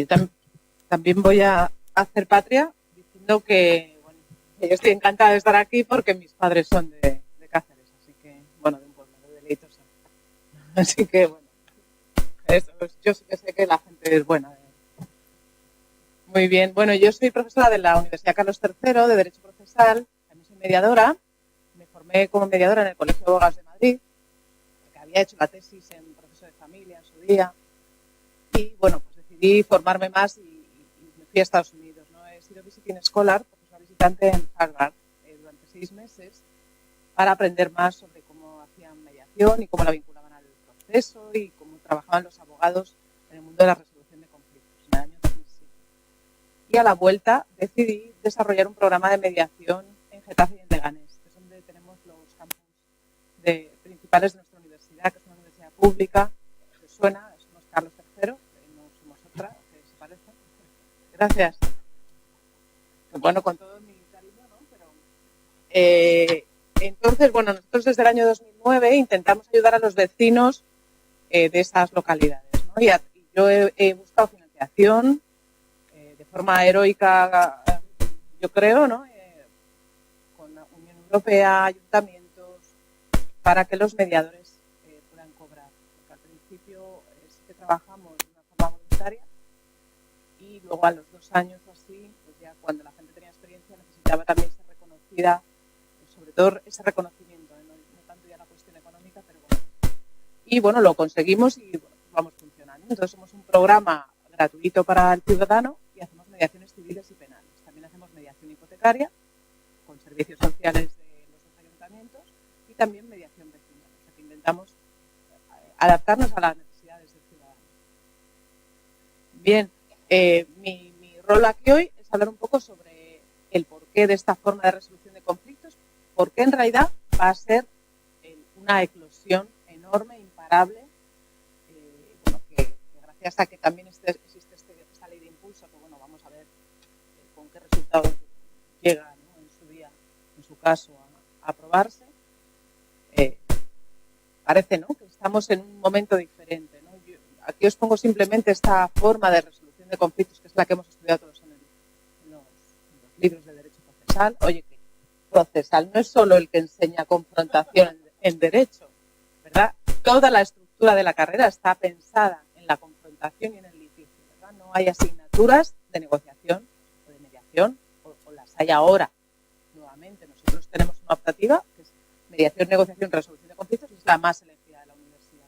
Yo también voy a hacer patria diciendo que, bueno, yo estoy encantada de estar aquí porque mis padres son de Cáceres, así que, bueno, de un pueblo de Deleitosa. Así que, bueno, eso, pues, yo sí que sé que la gente es buena. Muy bien. Bueno, yo soy profesora de la Universidad Carlos III de Derecho Procesal, también soy mediadora. Me formé como mediadora en el Colegio de Abogados de Madrid, porque había hecho la tesis en proceso de familia en su día. Y bueno, pues decidí formarme más y me fui a Estados Unidos, ¿no? He sido visiting scholar, profesora visitante en Harvard durante 6 meses para aprender más sobre cómo hacían mediación y cómo la vinculaban al proceso y cómo trabajaban los abogados en el mundo de la resolución de conflictos en el año 2007. Y a la vuelta decidí desarrollar un programa de mediación en Getafe y en Leganés, que es donde tenemos los campus principales de nuestra universidad, que es una universidad pública. ¿Os suena? Somos Carlos III, no somos otra, que se parece. Gracias. Bueno, con todo mi cariño, ¿no? Pero, entonces, bueno, nosotros desde el año 2009 intentamos ayudar a los vecinos de esas localidades, ¿no? Y yo he buscado financiación de forma heroica, yo creo, ¿no? Con la Unión Europea, ayuntamientos, para que los mediadores puedan cobrar. Porque al principio sí que trabajamos de una forma voluntaria y luego a los 2 años o así, pues ya cuando la gente tenía experiencia necesitaba también ser reconocida, sobre todo ese reconocimiento, no tanto ya la cuestión económica, pero bueno. Y bueno, lo conseguimos y bueno, vamos funcionando. Entonces somos un programa gratuito para el ciudadano y hacemos mediaciones civiles y penales. También hacemos mediación hipotecaria con servicios sociales de los dos ayuntamientos y también mediación vecinal. O sea que intentamos adaptarnos a las necesidades del ciudadano. Bien, mi rol aquí hoy es hablar un poco sobre el porqué de esta forma de resolución de conflictos, porque en realidad va a ser una eclosión enorme, imparable, bueno, que gracias a que también existe esta ley de impulso, que bueno, vamos a ver con qué resultados llega, ¿no? En su día, en su caso, a aprobarse. Parece, ¿no?, que estamos en un momento diferente, ¿no? Aquí os pongo simplemente esta forma de resolución de conflictos, que es la que hemos estudiado todos en los libros de derecho procesal. Oye, que procesal no es solo el que enseña confrontación en derecho, ¿verdad? Toda la estructura de la carrera está pensada en la confrontación y en el litigio, ¿verdad? No hay asignaturas de negociación o de mediación, o las hay ahora. Nuevamente, nosotros tenemos una optativa que es mediación, negociación, resolución de conflictos, y es la más elegida de la universidad.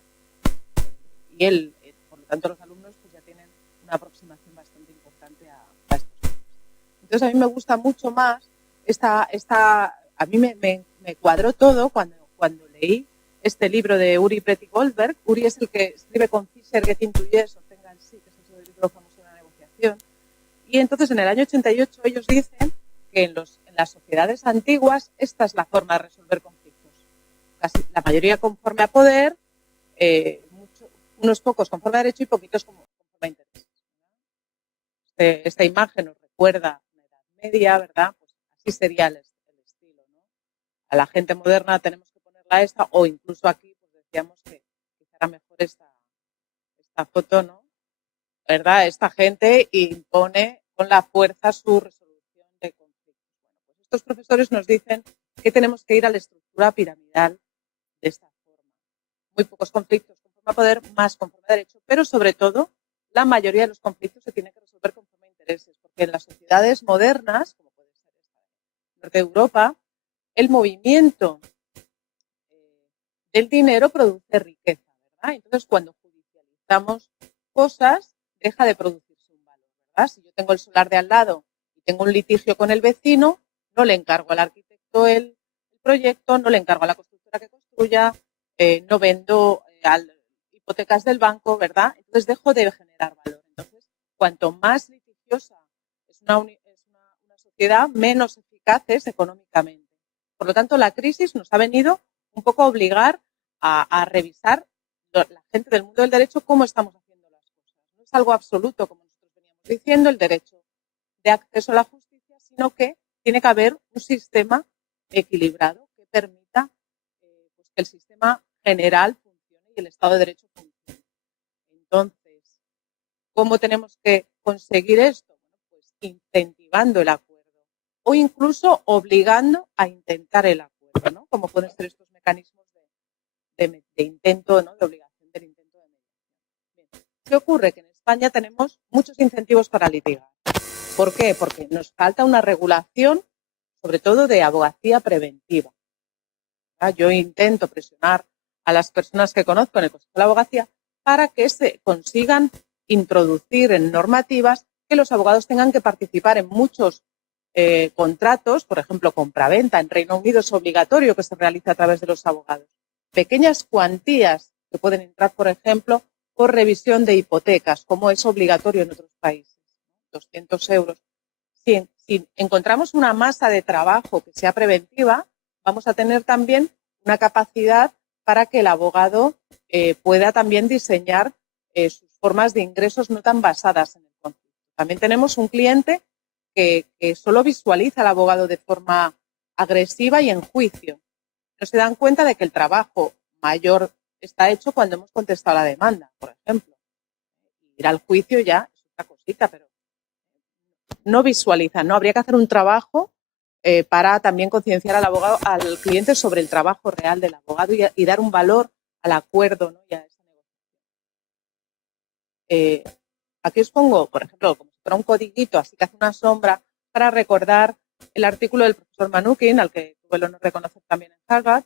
Y por lo tanto, los alumnos pues ya tienen una aproximación bastante importante a estos temas. Entonces, a mí me gusta mucho más a mí me cuadró todo cuando leí este libro de Uri Pretty Goldberg. Uri es el que escribe con Fisher Getting to Yes, obtenga el sí, que es el libro famoso de la negociación. Y entonces, en el año 88, ellos dicen que en las sociedades antiguas esta es la forma de resolver conflictos. La mayoría conforme a poder, unos pocos conforme a derecho y poquitos conforme a intereses. Esta imagen nos recuerda la Edad Media, ¿verdad? Pues así sería el estilo, ¿no? A la gente moderna tenemos que ponerla esta, o incluso aquí pues decíamos que quizá era mejor esta foto, ¿no? ¿Verdad? Esta gente impone con la fuerza su resolución de conflictos. Bueno, pues estos profesores nos dicen que tenemos que ir a la estructura piramidal de esta forma. Muy pocos conflictos conforme a poder, más conforme a derecho, pero sobre todo la mayoría de los conflictos se tienen que resolver conforme a intereses, porque en las sociedades modernas, como puede ser esta del norte de Europa, el movimiento del dinero produce riqueza, ¿verdad? Entonces, cuando judicializamos cosas, deja de producirse un valor, ¿verdad? Si yo tengo el solar de al lado y tengo un litigio con el vecino, no le encargo al arquitecto el proyecto, no le encargo a la constructora que construya, no vendo hipotecas del banco, ¿verdad? Entonces dejo de generar valor. Entonces, cuanto más litigiosa es una sociedad, menos eficaz es económicamente. Por lo tanto, la crisis nos ha venido un poco a obligar a revisar la gente del mundo del derecho cómo estamos haciendo las cosas. No es algo absoluto, como nosotros veníamos diciendo, el derecho de acceso a la justicia, sino que tiene que haber un sistema equilibrado que permita pues que el sistema general funcione y el Estado de Derecho funcione. Entonces, ¿Cómo tenemos que conseguir esto? Pues incentivando el acuerdo o incluso obligando a intentar el acuerdo, ¿no? Como pueden ser estos mecanismos de intento, ¿no? De obligación del intento de mediación. Bien. ¿Qué ocurre? Que en España tenemos muchos incentivos para litigar. ¿Por qué? Porque nos falta una regulación, sobre todo de abogacía preventiva. Yo intento presionar a las personas que conozco en el Consejo de la Abogacía para que se consigan introducir en normativas que los abogados tengan que participar en muchos contratos, por ejemplo, compraventa. En Reino Unido es obligatorio que se realice a través de los abogados. Pequeñas cuantías que pueden entrar, por ejemplo, por revisión de hipotecas, como es obligatorio en otros países, 200 euros. Si encontramos una masa de trabajo que sea preventiva, vamos a tener también una capacidad para que el abogado pueda también diseñar sus formas de ingresos no tan basadas en el conflicto. También tenemos un cliente que solo visualiza al abogado de forma agresiva y en juicio. No se dan cuenta de que el trabajo mayor está hecho cuando hemos contestado la demanda, por ejemplo. Ir al juicio ya es otra cosita, pero no visualizan, ¿no? Habría que hacer un trabajo para también concienciar al abogado, al cliente sobre el trabajo real del abogado y dar un valor al acuerdo, ¿no? Y a esa negociación. Aquí os pongo, por ejemplo, como si fuera un codiguito, así que hace una sombra, para recordar el artículo del profesor Manukin, al que tuve el honor de conocer también en Harvard,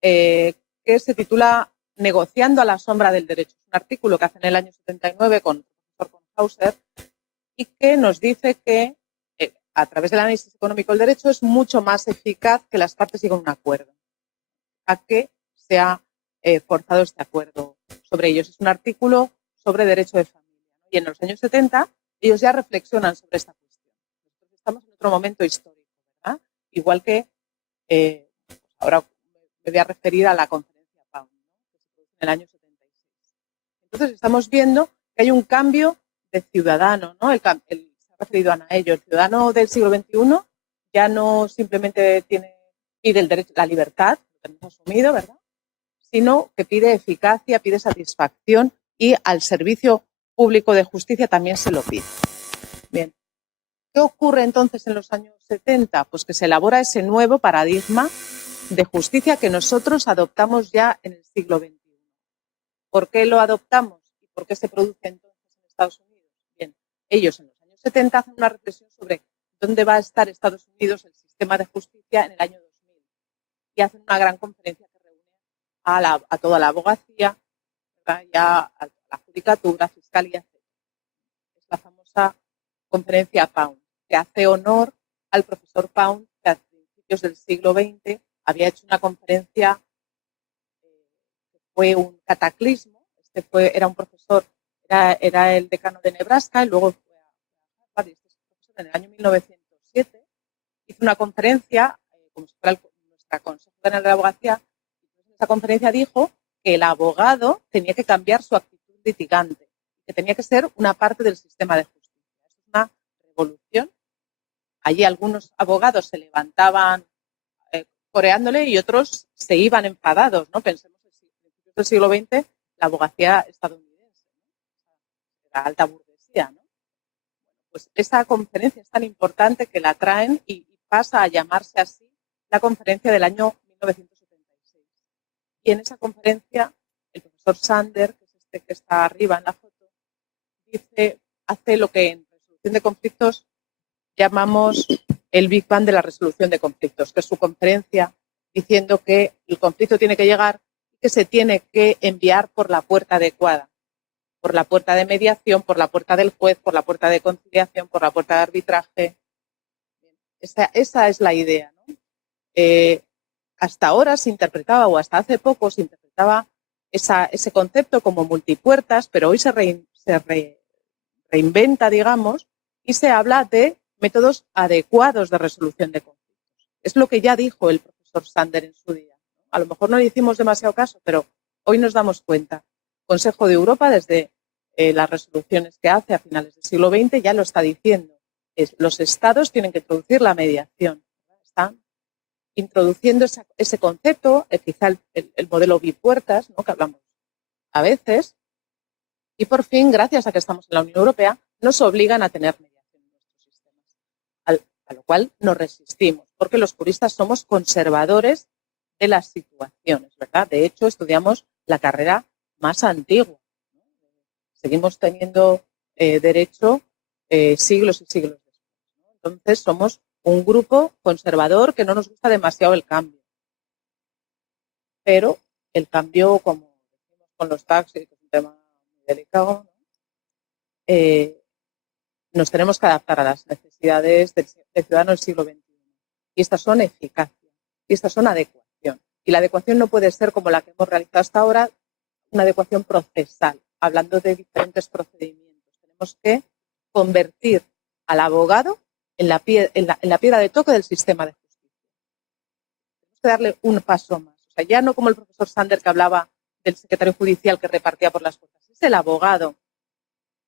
que se titula Negociando a la sombra del derecho. Es un artículo que hace en el año 79 con el profesor Hauser y que nos dice que a través del análisis económico del derecho es mucho más eficaz que las partes lleguen a un acuerdo, a que se ha forzado este acuerdo sobre ellos. Es un artículo sobre derecho de familia, ¿no? Y en los años 70 ellos ya reflexionan sobre esta cuestión. Nosotros estamos en otro momento histórico, ¿verdad? Igual que ahora me voy a referir a la conferencia Pound, ¿no? Que se produce en el año 76. Entonces estamos viendo que hay un cambio de ciudadano, ¿no? Se ha referido a ello. El ciudadano del siglo XXI ya no simplemente pide el derecho, la libertad, lo tenemos asumido, ¿verdad? Sino que pide eficacia, pide satisfacción y al servicio público de justicia también se lo pide. Bien. ¿Qué ocurre entonces en los años 70? Pues que se elabora ese nuevo paradigma de justicia que nosotros adoptamos ya en el siglo XXI. ¿Por qué lo adoptamos y por qué se produce entonces en Estados Unidos? Bien, ellos en los años 70 hacen una reflexión sobre dónde va a estar Estados Unidos, el sistema de justicia, en el año 2000. Y hacen una gran conferencia que reúne a toda la abogacía, ya a la judicatura, fiscalía, etc. Es la famosa conferencia Pound, que hace honor al profesor Pound, que a principios del siglo XX había hecho una conferencia que fue un cataclismo. Era un profesor, era el decano de Nebraska y luego fue a Harvard, y este es un profesor en el año 1907. Hizo una conferencia, como si fuera nuestra Consejo General de la Abogacía, y en esa conferencia dijo que el abogado tenía que cambiar su actitud litigante, que tenía que ser una parte del sistema de justicia. Es una revolución. Allí algunos abogados se levantaban coreándole y otros se iban enfadados, ¿no? Pensemos en principios del siglo XX, la abogacía estadounidense, ¿no? La alta burguesía, ¿no? Pues esa conferencia es tan importante que la traen y pasa a llamarse así la conferencia del año 1976. Y en esa conferencia, el profesor Sander, que es este que está arriba en la foto, hace lo que en resolución de conflictos llamamos el Big Bang de la resolución de conflictos, que es su conferencia diciendo que el conflicto tiene que llegar y que se tiene que enviar por la puerta adecuada, por la puerta de mediación, por la puerta del juez, por la puerta de conciliación, por la puerta de arbitraje. Esa es la idea, ¿no? Hasta ahora se interpretaba, o hasta hace poco se interpretaba ese concepto como multipuertas, pero hoy se reinventa, digamos, y se habla de métodos adecuados de resolución de conflictos. Es lo que ya dijo el profesor Sander en su día. A lo mejor no le hicimos demasiado caso, pero hoy nos damos cuenta. El Consejo de Europa, desde las resoluciones que hace a finales del siglo XX, ya lo está diciendo. Los estados tienen que introducir la mediación. Están introduciendo ese concepto, quizá el modelo bipuertas, ¿no? Que hablamos a veces, Y por fin, gracias a que estamos en la Unión Europea, nos obligan a tener mediación en nuestros sistemas, a lo cual nos resistimos, porque los juristas somos conservadores de las situaciones, ¿verdad? De hecho, estudiamos la carrera más antigua, ¿no? Seguimos teniendo derecho siglos y siglos después, ¿no? Entonces, somos un grupo conservador que no nos gusta demasiado el cambio. Pero el cambio, como decimos con los taxis, que es un tema muy delicado, ¿no? Nos tenemos que adaptar a las necesidades del ciudadano del siglo XXI. Y estas son eficacia, y estas son adecuación. Y la adecuación no puede ser como la que hemos realizado hasta ahora, una adecuación procesal, hablando de diferentes procedimientos. Tenemos que convertir al abogado en la piedra de toque del sistema de justicia. Tenemos que darle un paso más. O sea, ya no como el profesor Sander que hablaba del secretario judicial que repartía por las puertas, es el abogado,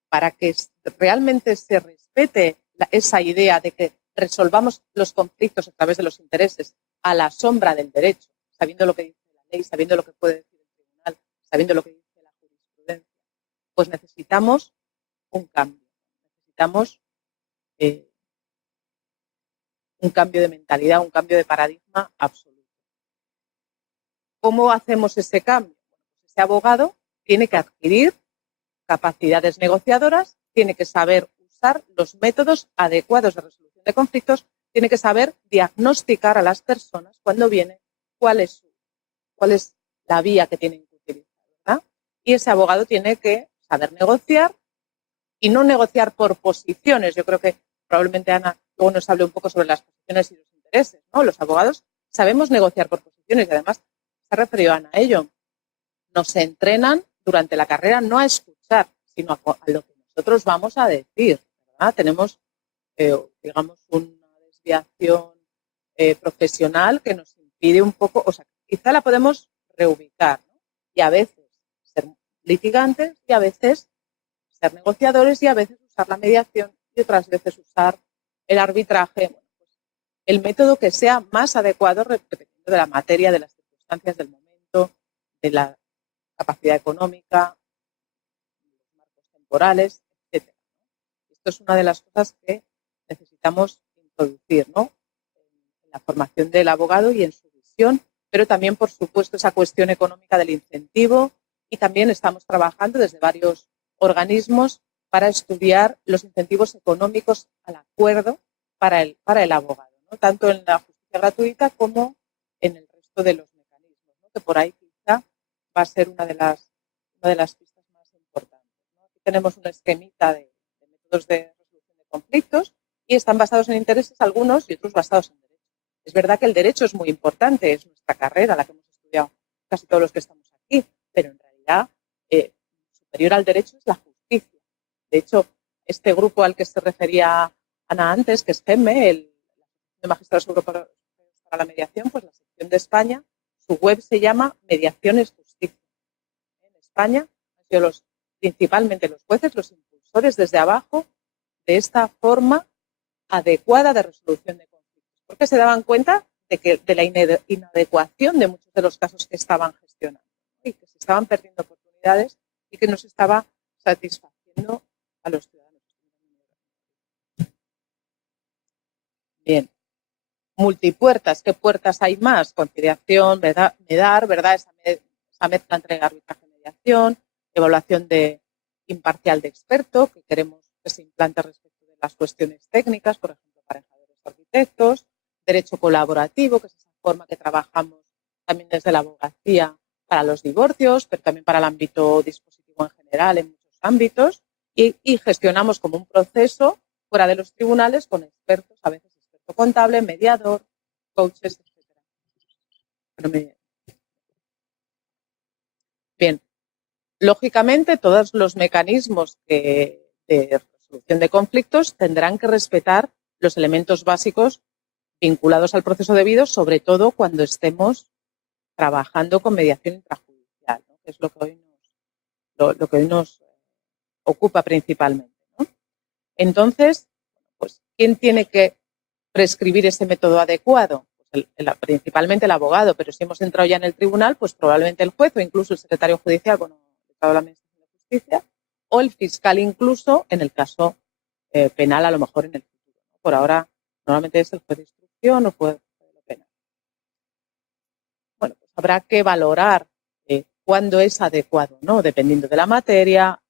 para que realmente se respete esa idea de que resolvamos los conflictos a través de los intereses a la sombra del derecho, sabiendo lo que dice la ley, sabiendo lo que puede decir el tribunal, sabiendo lo que dice la jurisprudencia, pues necesitamos un cambio. Necesitamos un cambio de mentalidad, un cambio de paradigma absoluto. ¿Cómo hacemos ese cambio? Pues ese abogado tiene que adquirir capacidades negociadoras, tiene que saber usar los métodos adecuados de resolución de conflictos, tiene que saber diagnosticar a las personas cuando viene cuál es la vía que tienen que utilizar, ¿verdad? Y ese abogado tiene que saber negociar y no negociar por posiciones. Yo creo que probablemente Ana luego nos hable un poco sobre las posiciones y los intereses, ¿no? Los abogados sabemos negociar por posiciones y además se ha referido Ana a ello. Nos entrenan durante la carrera no a escuchar, sino a lo que nosotros vamos a decir, ¿verdad? Tenemos, digamos, una desviación profesional que nos impide un poco, o sea, quizá la podemos reubicar, ¿no? Y a veces ser litigantes y a veces ser negociadores y a veces usar la mediación y otras veces usar el arbitraje. Bueno, pues el método que sea más adecuado dependiendo de la materia, de las circunstancias del momento, de la capacidad económica, los marcos temporales, etc. Esto es una de las cosas que necesitamos introducir, ¿no? En la formación del abogado y en su visión, pero también, por supuesto, esa cuestión económica del incentivo y también estamos trabajando desde varios organismos para estudiar los incentivos económicos al acuerdo para el abogado, ¿no? Tanto en la justicia gratuita como en el resto de los mecanismos, ¿no? Que por ahí quizá va a ser una de las pistas más importantes, ¿no? Aquí tenemos un esquemita de métodos de resolución de conflictos y están basados en intereses algunos y otros basados en derecho. Es verdad que el derecho es muy importante, es nuestra carrera, la que hemos estudiado casi todos los que estamos aquí, pero en realidad superior al derecho es la justicia. De hecho, este grupo al que se refería Ana antes, que es GEMME, la Asociación de Magistrados Europeos para la Mediación, pues la sección de España, su web se llama Mediaciones Justicia. En España han sido principalmente los jueces los impulsores desde abajo de esta forma adecuada de resolución de conflictos, porque se daban cuenta de la inadecuación de muchos de los casos que estaban gestionando y que se estaban perdiendo oportunidades y que no se estaba satisfaciendo a los ciudadanos. Bien. Multipuertas, ¿qué puertas hay más? Conciliación, MEDAR, ¿verdad? Esa mezcla entre arbitraje y mediación, evaluación imparcial de experto, que queremos que se implante respecto de las cuestiones técnicas, por ejemplo, aparejadores o arquitectos, derecho colaborativo, que es esa forma que trabajamos también desde la abogacía para los divorcios, pero también para el ámbito dispositivo en general, en muchos ámbitos, y gestionamos como un proceso fuera de los tribunales con expertos, a veces experto contable, mediador, coaches, etc. Bien, lógicamente todos los mecanismos de resolución de conflictos tendrán que respetar los elementos básicos vinculados al proceso debido, sobre todo cuando estemos trabajando con mediación intrajudicial, ¿no? Que es lo que hoy nos ocupa principalmente, ¿no? Entonces, pues, ¿quién tiene que prescribir ese método adecuado? Pues principalmente el abogado, pero si hemos entrado ya en el tribunal, pues probablemente el juez o incluso el secretario judicial, bueno, el Estado de la Administración de Justicia, o el fiscal incluso en el caso penal, a lo mejor en el futuro. Por ahora, normalmente es el juez de instrucción o juez de lo penal. Bueno, pues habrá que valorar cuándo es adecuado, ¿no? Dependiendo de la materia,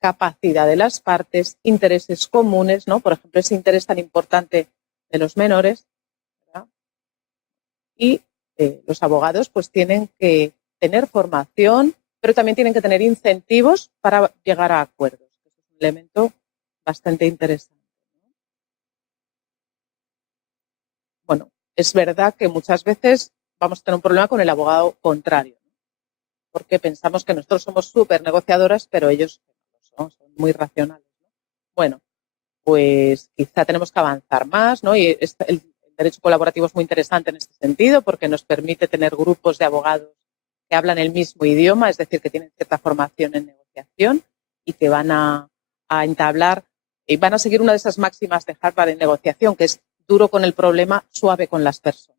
capacidad de las partes, intereses comunes, ¿no? Por ejemplo, ese interés tan importante de los menores, ¿verdad? Y los abogados pues tienen que tener formación, pero también tienen que tener incentivos para llegar a acuerdos. Es un elemento bastante interesante. Bueno, es verdad que muchas veces vamos a tener un problema con el abogado contrario, ¿no? Porque pensamos que nosotros somos súper negociadoras, pero ellos no son muy racionales, ¿no? Bueno, pues quizá tenemos que avanzar más, ¿no? Y el derecho colaborativo es muy interesante en este sentido porque nos permite tener grupos de abogados que hablan el mismo idioma, es decir, que tienen cierta formación en negociación y que van a entablar y van a seguir una de esas máximas de Harvard en negociación, que es duro con el problema, suave con las personas.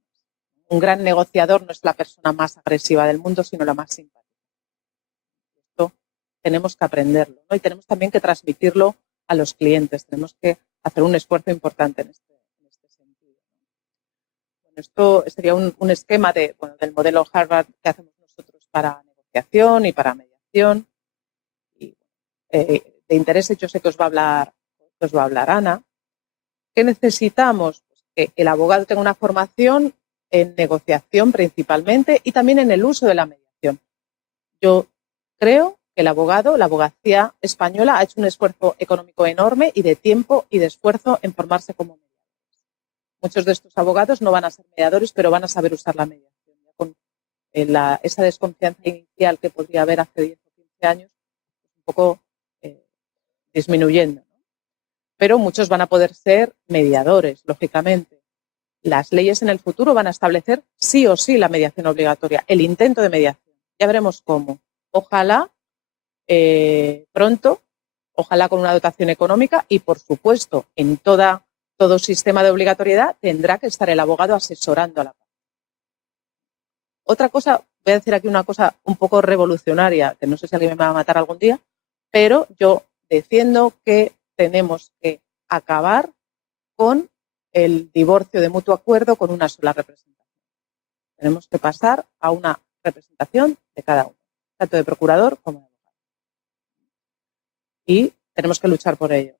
Un gran negociador no es la persona más agresiva del mundo, sino la más simpática. Esto tenemos que aprenderlo, ¿no? Y tenemos también que transmitirlo a los clientes. Tenemos que hacer un esfuerzo importante en este sentido. Bueno, esto sería un esquema del modelo Harvard que hacemos nosotros para negociación y para mediación. Y, de intereses yo sé que os va a hablar Ana. ¿Qué necesitamos? Pues que el abogado tenga una formación en negociación principalmente y también en el uso de la mediación. Yo creo que el abogado, la abogacía española, ha hecho un esfuerzo económico enorme y de tiempo y de esfuerzo en formarse como mediadores. Muchos de estos abogados no van a ser mediadores, pero van a saber usar la mediación. Ya con esa desconfianza inicial que podría haber hace 10 o 15 años, un poco disminuyendo, ¿no? Pero muchos van a poder ser mediadores, lógicamente. Las leyes en el futuro van a establecer sí o sí la mediación obligatoria, el intento de mediación. Ya veremos cómo. Ojalá pronto, ojalá con una dotación económica y, por supuesto, en todo sistema de obligatoriedad tendrá que estar el abogado asesorando a la parte. Otra cosa, voy a decir aquí una cosa un poco revolucionaria, que no sé si alguien me va a matar algún día, pero yo defiendo que tenemos que acabar con el divorcio de mutuo acuerdo con una sola representación. Tenemos que pasar a una representación de cada uno, tanto de procurador como de abogado. Y tenemos que luchar por ello.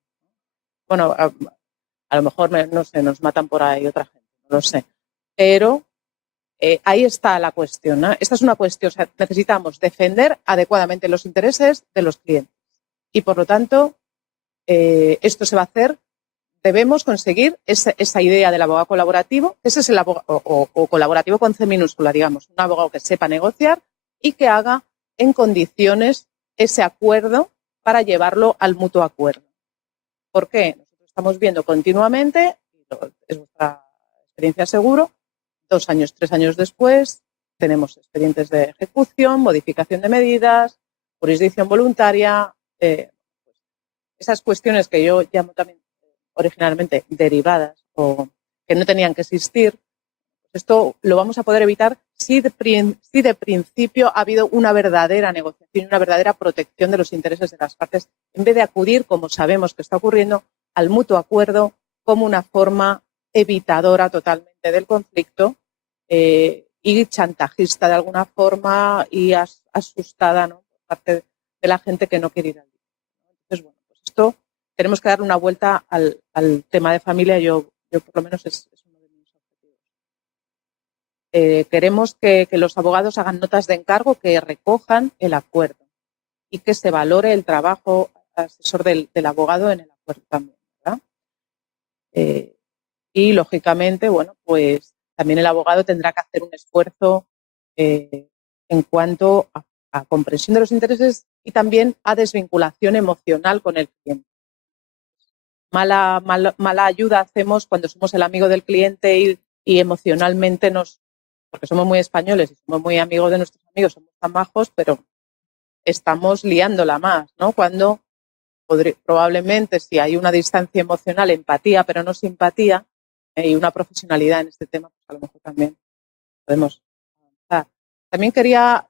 Bueno, a lo mejor, no sé, nos matan por ahí otra gente, no lo sé. Pero ahí está la cuestión, ¿no? Esta es una cuestión, o sea, necesitamos defender adecuadamente los intereses de los clientes. Y, por lo tanto, esto se va a hacer. Debemos conseguir esa idea del abogado colaborativo. Ese es el abogado, o colaborativo con C minúscula, digamos, un abogado que sepa negociar y que haga en condiciones ese acuerdo para llevarlo al mutuo acuerdo. ¿Por qué? Nosotros estamos viendo continuamente, es vuestra experiencia seguro, 2 años, 3 años después, tenemos expedientes de ejecución, modificación de medidas, jurisdicción voluntaria, esas cuestiones que yo llamo también originalmente derivadas o que no tenían que existir. Esto lo vamos a poder evitar si de principio ha habido una verdadera negociación, una verdadera protección de los intereses de las partes, en vez de acudir, como sabemos que está ocurriendo, al mutuo acuerdo como una forma evitadora totalmente del conflicto y chantajista de alguna forma y asustada, ¿no?, por parte de la gente que no quiere ir al lío. Entonces, bueno, pues esto tenemos que darle una vuelta al tema de familia. Yo por lo menos es uno de mis objetivos. Queremos que los abogados hagan notas de encargo que recojan el acuerdo y que se valore el trabajo asesor del abogado en el acuerdo también, ¿verdad? Y, lógicamente, bueno, pues también el abogado tendrá que hacer un esfuerzo en cuanto a comprensión de los intereses y también a desvinculación emocional con el cliente. Mala ayuda hacemos cuando somos el amigo del cliente y emocionalmente porque somos muy españoles y somos muy amigos de nuestros amigos, somos tan majos, pero estamos liándola más, ¿no? Cuando probablemente, si hay una distancia emocional, empatía, pero no simpatía, y una profesionalidad en este tema, pues a lo mejor también podemos avanzar. También quería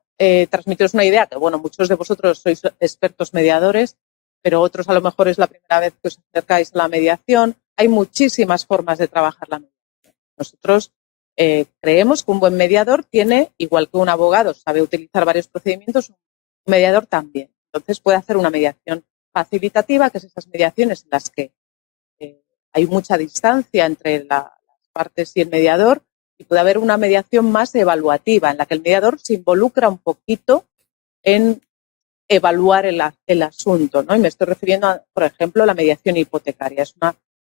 transmitiros una idea que, bueno, muchos de vosotros sois expertos mediadores, pero otros a lo mejor es la primera vez que os acercáis a la mediación. Hay muchísimas formas de trabajar la mediación. Nosotros creemos que un buen mediador tiene, igual que un abogado sabe utilizar varios procedimientos, un mediador también. Entonces puede hacer una mediación facilitativa, que es esas mediaciones en las que hay mucha distancia entre las partes y el mediador, y puede haber una mediación más evaluativa, en la que el mediador se involucra un poquito en evaluar el asunto, ¿no? Y me estoy refiriendo a, por ejemplo, a la mediación hipotecaria. Es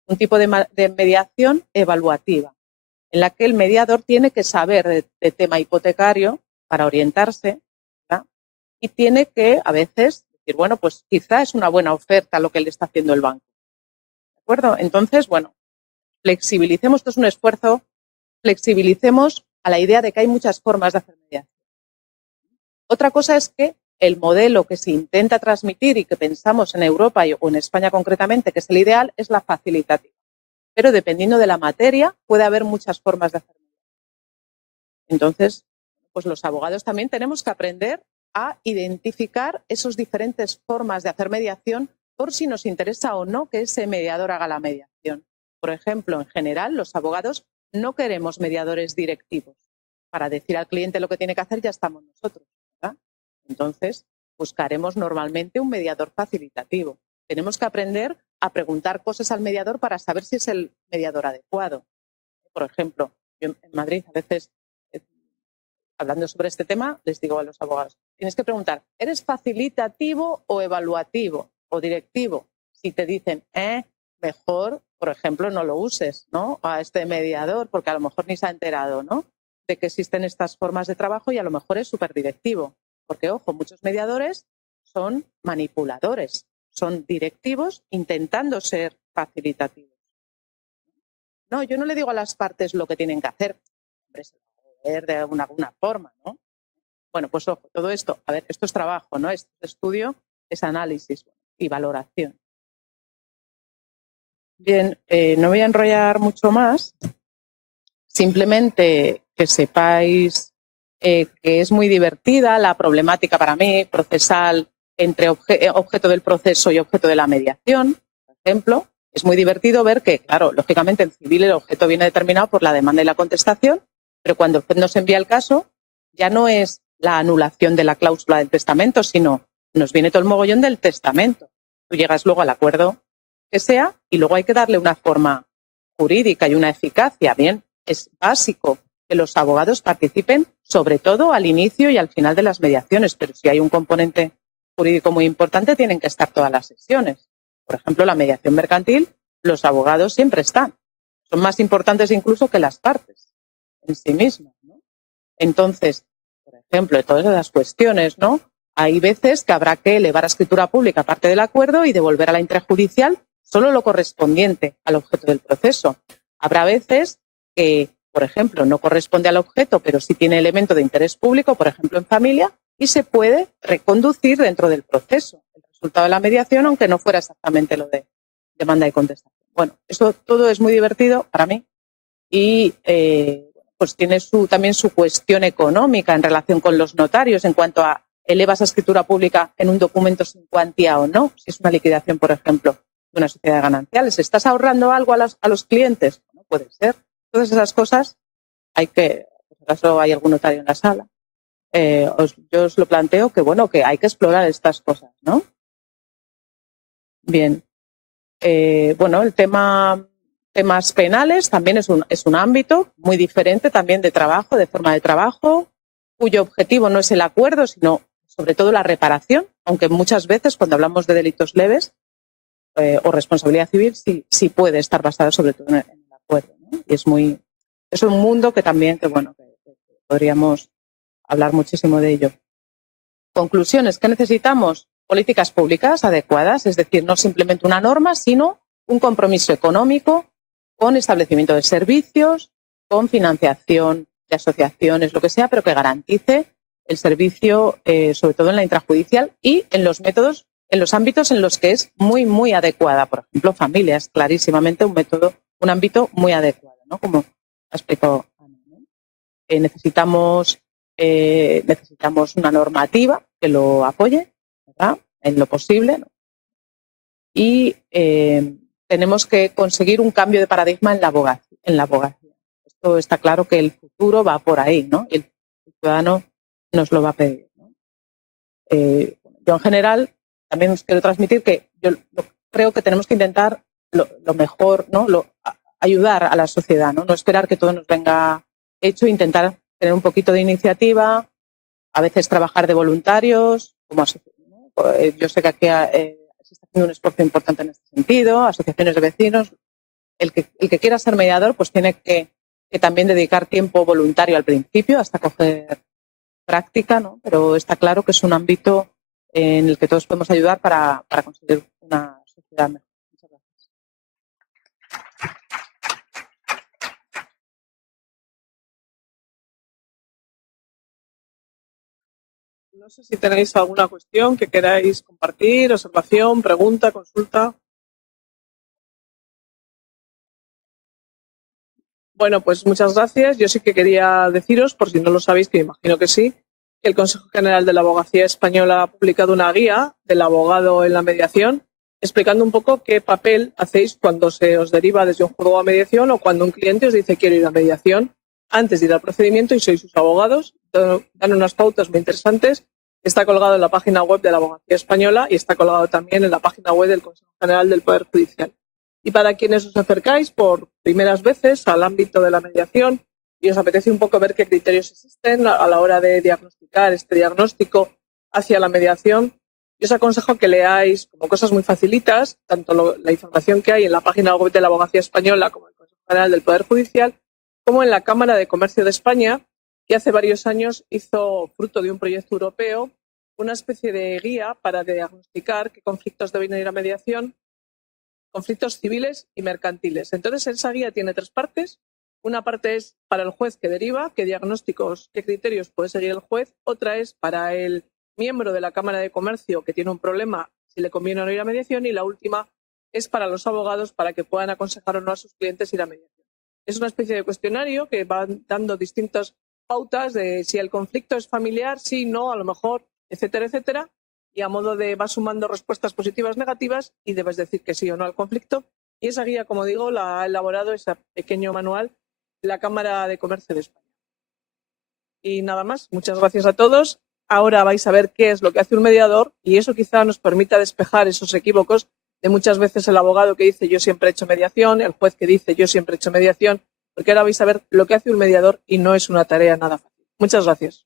un tipo de mediación evaluativa, en la que el mediador tiene que saber de tema hipotecario para orientarse, ¿verdad? Y tiene que, a veces, decir, bueno, pues quizá es una buena oferta lo que le está haciendo el banco. ¿De acuerdo? Entonces, bueno, flexibilicemos, esto es un esfuerzo, flexibilicemos a la idea de que hay muchas formas de hacer mediación. Otra cosa es que el modelo que se intenta transmitir y que pensamos en Europa o en España concretamente, que es el ideal, es la facilitativa. Pero dependiendo de la materia, puede haber muchas formas de hacer mediación. Entonces, pues los abogados también tenemos que aprender a identificar esas diferentes formas de hacer mediación por si nos interesa o no que ese mediador haga la mediación. Por ejemplo, en general, los abogados no queremos mediadores directivos. Para decir al cliente lo que tiene que hacer ya estamos nosotros, ¿verdad? Entonces, buscaremos normalmente un mediador facilitativo. Tenemos que aprender a preguntar cosas al mediador para saber si es el mediador adecuado. Por ejemplo, yo en Madrid a veces, hablando sobre este tema, les digo a los abogados, tienes que preguntar, ¿eres facilitativo o evaluativo o directivo? Si te dicen, mejor, por ejemplo, no lo uses, ¿no? A este mediador, porque a lo mejor ni se ha enterado, ¿no? De que existen estas formas de trabajo y a lo mejor es súper directivo. Porque, ojo, muchos mediadores son manipuladores, son directivos intentando ser facilitativos. No, yo no le digo a las partes lo que tienen que hacer. Hombre, se va a poder de alguna forma, ¿no? Bueno, pues ojo, todo esto, a ver, esto es trabajo, ¿no? Este estudio es análisis y valoración. Bien, no voy a enrollar mucho más. Simplemente que sepáis que es muy divertida la problemática para mí procesal entre objeto del proceso y objeto de la mediación, por ejemplo. Es muy divertido ver que, claro, lógicamente en civil el objeto viene determinado por la demanda y la contestación, pero cuando el juez nos envía el caso ya no es la anulación de la cláusula del testamento, sino nos viene todo el mogollón del testamento. Tú llegas luego al acuerdo que sea y luego hay que darle una forma jurídica y una eficacia. Bien, es básico que los abogados participen, sobre todo al inicio y al final de las mediaciones, pero si hay un componente jurídico muy importante, tienen que estar todas las sesiones. Por ejemplo, la mediación mercantil, los abogados siempre están. Son más importantes incluso que las partes en sí mismas, ¿no? Entonces, por ejemplo, de todas las cuestiones, ¿no? Hay veces que habrá que elevar a escritura pública parte del acuerdo y devolver a la intrajudicial solo lo correspondiente al objeto del proceso. Habrá veces que, por ejemplo, no corresponde al objeto, pero sí tiene elemento de interés público, por ejemplo, en familia, y se puede reconducir dentro del proceso el resultado de la mediación, aunque no fuera exactamente lo de demanda y contestación. Bueno, eso todo es muy divertido para mí y pues tiene también su cuestión económica en relación con los notarios en cuanto a elevas a escritura pública en un documento sin cuantía o no, si es una liquidación, por ejemplo, de una sociedad de gananciales. ¿Estás ahorrando algo a los clientes? No puede ser. Todas esas cosas hay que, por acaso hay algún notario en la sala, yo os lo planteo que, bueno, que hay que explorar estas cosas, ¿no? Bien. Bueno, el temas penales también es un ámbito muy diferente también de trabajo, de forma de trabajo, cuyo objetivo no es el acuerdo, sino sobre todo la reparación, aunque muchas veces cuando hablamos de delitos leves o responsabilidad civil sí puede estar basada sobre todo en el acuerdo, ¿no? Y es un mundo que también que podríamos hablar muchísimo de ello. Conclusiones, ¿qué necesitamos? Políticas públicas adecuadas, es decir, no simplemente una norma, sino un compromiso económico con establecimiento de servicios, con financiación de asociaciones, lo que sea, pero que garantice el servicio, sobre todo en la intrajudicial y en los métodos, en los ámbitos en los que es muy, muy adecuada. Por ejemplo, familia es clarísimamente un ámbito muy adecuado, ¿no? Como ha explicado Ana, ¿no? Necesitamos una normativa que lo apoye, ¿verdad? En lo posible, ¿no? y tenemos que conseguir un cambio de paradigma en la abogacía. Esto está claro que el futuro va por ahí, ¿no? Y el ciudadano nos lo va a pedir, ¿no? Yo en general también os quiero transmitir que yo creo que tenemos que intentar lo mejor, ¿no? Ayudar a la sociedad, ¿no? No esperar que todo nos venga hecho, intentar tener un poquito de iniciativa, a veces trabajar de voluntarios, como asociación, ¿no? Yo sé que aquí se está haciendo un esfuerzo importante en este sentido, asociaciones de vecinos. El que quiera ser mediador pues tiene que también dedicar tiempo voluntario al principio hasta coger práctica, ¿no? Pero está claro que es un ámbito en el que todos podemos ayudar para conseguir una sociedad mejor. Muchas gracias. No sé si tenéis alguna cuestión que queráis compartir, observación, pregunta, consulta. Bueno, pues muchas gracias. Yo sí que quería deciros, por si no lo sabéis, que imagino que sí, que el Consejo General de la Abogacía Española ha publicado una guía del abogado en la mediación, explicando un poco qué papel hacéis cuando se os deriva desde un juzgado a mediación o cuando un cliente os dice quiero ir a mediación antes de ir al procedimiento y sois sus abogados. Dan unas pautas muy interesantes. Está colgado en la página web de la Abogacía Española y está colgado también en la página web del Consejo General del Poder Judicial. Y para quienes os acercáis por primeras veces al ámbito de la mediación y os apetece un poco ver qué criterios existen a la hora de diagnosticar este diagnóstico hacia la mediación, yo os aconsejo que leáis como cosas muy facilitas, tanto la información que hay en la página web de la Abogacía Española como en el Consejo General del Poder Judicial, como en la Cámara de Comercio de España, que hace varios años hizo, fruto de un proyecto europeo, una especie de guía para diagnosticar qué conflictos deben ir a mediación, conflictos civiles y mercantiles. Entonces, esa guía tiene 3 partes. Una parte es para el juez que deriva, qué diagnósticos, qué criterios puede seguir el juez. Otra es para el miembro de la Cámara de Comercio que tiene un problema, si le conviene o no ir a mediación. Y la última es para los abogados, para que puedan aconsejar o no a sus clientes ir a mediación. Es una especie de cuestionario que va dando distintas pautas de si el conflicto es familiar, sí, no, a lo mejor, etcétera, etcétera. Y a modo de va sumando respuestas positivas, negativas, y debes decir que sí o no al conflicto. Y esa guía, como digo, la ha elaborado ese pequeño manual la Cámara de Comercio de España. Y nada más, muchas gracias a todos. Ahora vais a ver qué es lo que hace un mediador y eso quizá nos permita despejar esos equívocos de muchas veces el abogado que dice yo siempre he hecho mediación, el juez que dice yo siempre he hecho mediación, porque ahora vais a ver lo que hace un mediador y no es una tarea nada fácil. Muchas gracias.